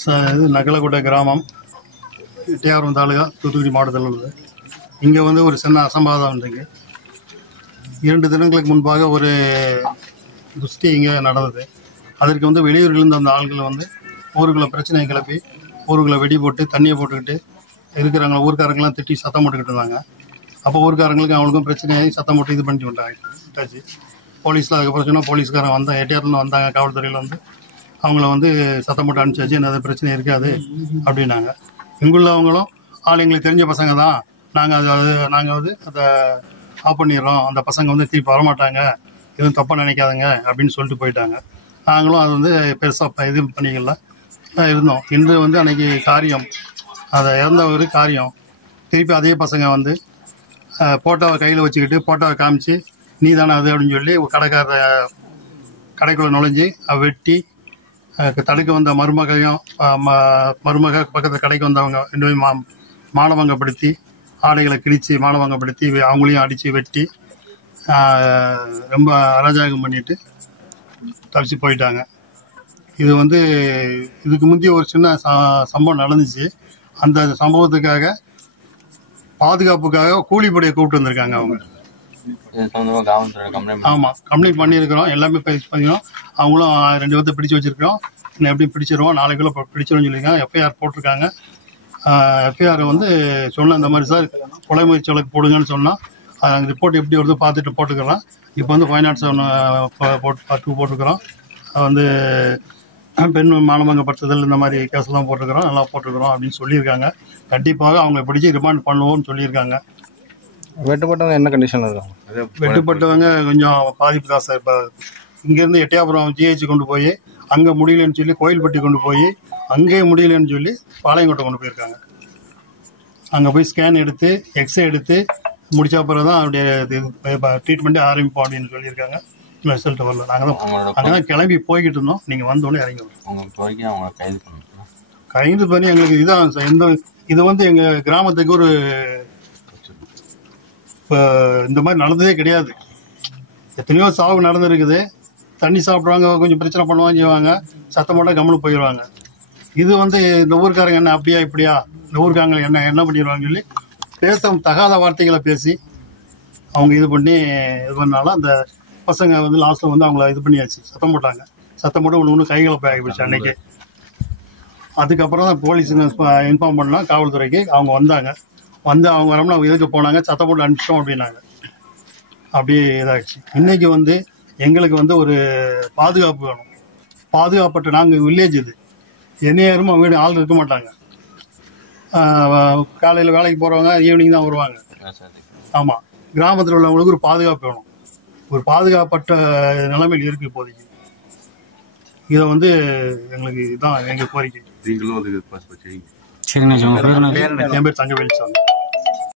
இது நகலக்கோட்டை கிராமம், எட்டயபுரம் தாலுகா, தூத்துக்குடி மாவட்டத்தில் உள்ளது. இங்கே வந்து ஒரு சின்ன அசம்பாவிதம் இருக்கு. 2 தினங்களுக்கு முன்பாக ஒரு துஷ்டி இங்கே நடந்தது. அதற்கு வந்து வெளியூர்லேருந்து அந்த ஆள்கள் வந்து ஊருக்குள்ள பிரச்சனையை கிளப்பி ஊருக்குள்ள வெடி போட்டு தண்ணியை போட்டுக்கிட்டு இருக்கிறவங்க ஊருக்காரங்களாம் திட்டி சத்தம் போட்டுக்கிட்டு இருந்தாங்க. அப்போ ஊருக்காரங்களுக்கு அவங்களுக்கும் பிரச்சனையாகி சத்தம் போட்டு இது பண்ணிட்டு விட்டாச்சு. போலீஸில் அதுக்கப்புறம் சொன்னால் போலீஸ்காரங்க வந்தாங்க, எட்டயபுரத்தில் வந்தாங்க, காவல்துறையில் வந்து அவங்கள வந்து சத்தம் போட்டு அனுப்பிச்சாச்சு. என்ன பிரச்சனை இருக்காது அப்படின்னாங்க. இங்குள்ளவங்களும் எங்களுக்கு தெரிஞ்ச பசங்க தான், நாங்கள் வந்து அதை ஆஃப் பண்ணிடுறோம், அந்த பசங்க வந்து திருப்பி வரமாட்டாங்க, எதுவும் தப்பாக நினைக்காதுங்க அப்படின்னு சொல்லிட்டு போயிட்டாங்க. நாங்களும் அது வந்து பெருசாக இது பண்ணிக்கல இருந்தோம். இன்று வந்து அன்னைக்கு காரியம், அதை இறந்த ஒரு காரியம், திருப்பி அதே பசங்க வந்து போட்டோவை கையில் வச்சுக்கிட்டு போட்டோவை காமிச்சு நீ தானே அது அப்படின்னு சொல்லி கடைக்குள்ளே நுழைஞ்சி வெட்டி தடுக்க வந்த மருமக பக்கத்தில் கடைக்கு வந்தவங்க 2 மானபங்கப்படுத்தி ஆடைகளை கிழிச்சு மானபங்கப்படுத்தி அவங்களையும் அடித்து வெட்டி ரொம்ப அராஜகம் பண்ணிட்டு தப்பிச்சு போயிட்டாங்க. இது வந்து இதுக்கு முந்தைய ஒரு சின்ன சம்பவம் நடந்துச்சு. அந்த சம்பவத்துக்காக பாதுகாப்புக்காக கூலிப்படையை கூப்பிட்டு வந்திருக்காங்க அவங்க. ஆமாம், கம்ப்ளைண்ட் பண்ணியிருக்கிறோம், எல்லாமே பண்ணிக்கிறோம். அவங்களும் 2 பேர்த்த பிடிச்சி வச்சிருக்கிறோம். இன்னும் எப்படி பிடிச்சிருவோம், நாளைக்குள்ள பிடிச்சிருவோம்னு சொல்லியிருக்காங்க. எஃப்ஐஆர் போட்டிருக்காங்க. எஃப்ஐஆர் வந்து சொன்ன இந்த மாதிரி சார் கொலை முயற்சி வழக்கு போடுங்கன்னு சொன்னால் அந்த ரிப்போர்ட் எப்படி வருது பார்த்துட்டு போட்டுக்கலாம். இப்போ வந்து 502 போட்டுக்கிறோம். வந்து பெண் மானபங்கப்படுத்துதல் இந்த மாதிரி கேஸ்லாம் போட்டுக்கிறோம், நல்லா போட்டுக்கிறோம் அப்படின்னு சொல்லியிருக்காங்க. கண்டிப்பாக அவங்க பிடிச்சி ரிமாண்ட் பண்ணுவோம்னு சொல்லியிருக்காங்க. வெட்டுப்பட்டவங்க என்ன கண்டிஷன் இருக்காங்க? வெட்டுப்பட்டவங்க கொஞ்சம் பாதிப்பு தான் சார். இப்போ இங்கேருந்து எட்டயபுரம் ஜிஹெச் கொண்டு போய் அங்கே முடியலன்னு சொல்லி கோயில்பட்டி கொண்டு போய் அங்கே முடியலன்னு சொல்லி பாளையங்கோட்டை கொண்டு போயிருக்காங்க. அங்கே போய் ஸ்கேன் எடுத்து எக்ஸ்ரே எடுத்து முடிச்ச பிறகு தான் அப்படியே ட்ரீட்மெண்ட்டே ஆரம்பிப்போம் அப்படின்னு சொல்லியிருக்காங்க. ரிசல்ட் வரல. நாங்கள் தான் கிளம்பி போய்கிட்டு இருந்தோம். நீங்கள் வந்தோடனே இறங்கி வரோம். கைது பண்ணி எங்களுக்கு இதான் இது வந்து எங்கள் கிராமத்துக்கு ஒரு இப்போ இந்த மாதிரி நடந்ததே கிடையாது. எத்தனையோ சாவு நடந்துருக்குது. தண்ணி சாப்பிடுவாங்க, கொஞ்சம் பிரச்சனை பண்ணுவாங்க, செய்வாங்க, சத்தம் போட்டால் கம்முன்னு போயிடுவாங்க. இது வந்து இந்த ஊருக்காரங்க என்ன அப்படியா இப்படியா, இந்த ஊருக்காரங்க என்ன பண்ணிடுவாங்கன்னு சொல்லி தகாத வார்த்தைகளை பேசி அவங்க இது பண்ணாலும் அந்த பசங்க வந்து லாஸ்ட்டில் வந்து அவங்கள இது பண்ணியாச்சு, சத்தம் போட்டாங்க. சத்தம் போட்டு ஒன்று கைகளை போயிடுச்சு அன்னைக்கு. அதுக்கப்புறம் தான் போலீஸுங்க இன்ஃபார்ம் பண்ணலாம் காவல்துறைக்கு. அவங்க வந்தாங்க. அவங்க வரமுன்னா அவங்க இதுக்கு போனாங்க, சத்தம் போட்டு அனுப்பிச்சோம் அப்படின்னாங்க. அப்படியே இதாகிடுச்சு. இன்னைக்கு வந்து எங்களுக்கு வந்து ஒரு பாதுகாப்பு வேணும். பாதுகாப்பட்ட நாங்கள் வில்லேஜ் இது, எந்நேரமும் வீடு ஆள் இருக்க மாட்டாங்க. காலையில் வேலைக்கு போகிறவங்க ஈவினிங் தான் வருவாங்க. ஆமாம், கிராமத்தில் உள்ளவங்களுக்கு ஒரு பாதுகாப்பு வேணும். ஒரு பாதுகாப்பட்ட நிலைமையில் இருக்கு இப்போதைக்கு. இதை வந்து எங்களுக்கு இதுதான் எங்கள் கோரிக்கை. நீங்களும் அதுக்கு என் பேர் தங்கவேல் சாமி.